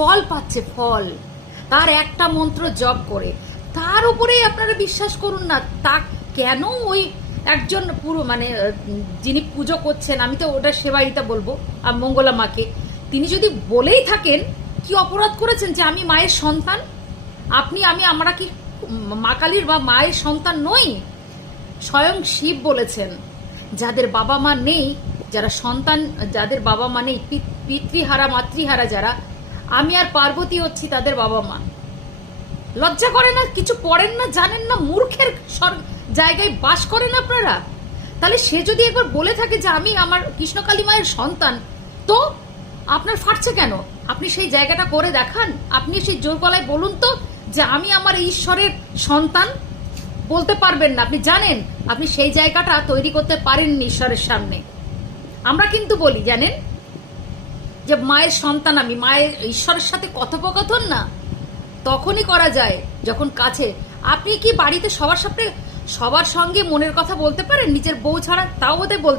ফল পাচ্ছে, ফল। তার একটা মন্ত্র জপ করে তার উপরেই আপনারা বিশ্বাস করুন না। তা কেন ওই একজন পুরো মানে যিনি পুজো করছেন, আমি তো ওটা সেবায়িতা বলবো, আর মঙ্গলা মাকে, তিনি যদি বলেই থাকেন কি অপরাধ করেছেন যে আমি মায়ের সন্তান, আমরা কি মা কালীর বা মায়ের সন্তান নই? স্বয়ং শিব বলেছেন যাদের বাবা মা নেই, যারা সন্তান, যাদের বাবা মা নেই, পিতৃহারা মাতৃহারা যারা, আমি আর পার্বতী হচ্ছি তাদের বাবা মা। লজ্জা করে না? কিছু পড়েন না, জানেন না, মূর্খের জায়গায় বাস করেন আপনারা। তাহলে সে যদি একবার বলে থাকে যে আমি আমার কৃষ্ণকালী মায়ের সন্তান, তো আপনার ফাটছে কেন? আপনি সেই জায়গাটা করে দেখান। আপনি সেই জোর গলায় বলুন তো যে আমি আমার ঈশ্বরের সন্তান। বলতে পারবেন না, আপনি জানেন আপনি সেই জায়গাটা তৈরি করতে পারেননি ঈশ্বরের সামনে। আমরা কিন্তু বলি জানেন যে মায়ের সন্তান আমি, মায়ের ঈশ্বরের সাথে কথোপকথন না তখনই করা যায় যখন কাছে। আপনি কি বাড়িতে সবার সঙ্গে মনের কথা বলতে পারেন নিজের বউ ছাড়া? তাও ওদের বলতে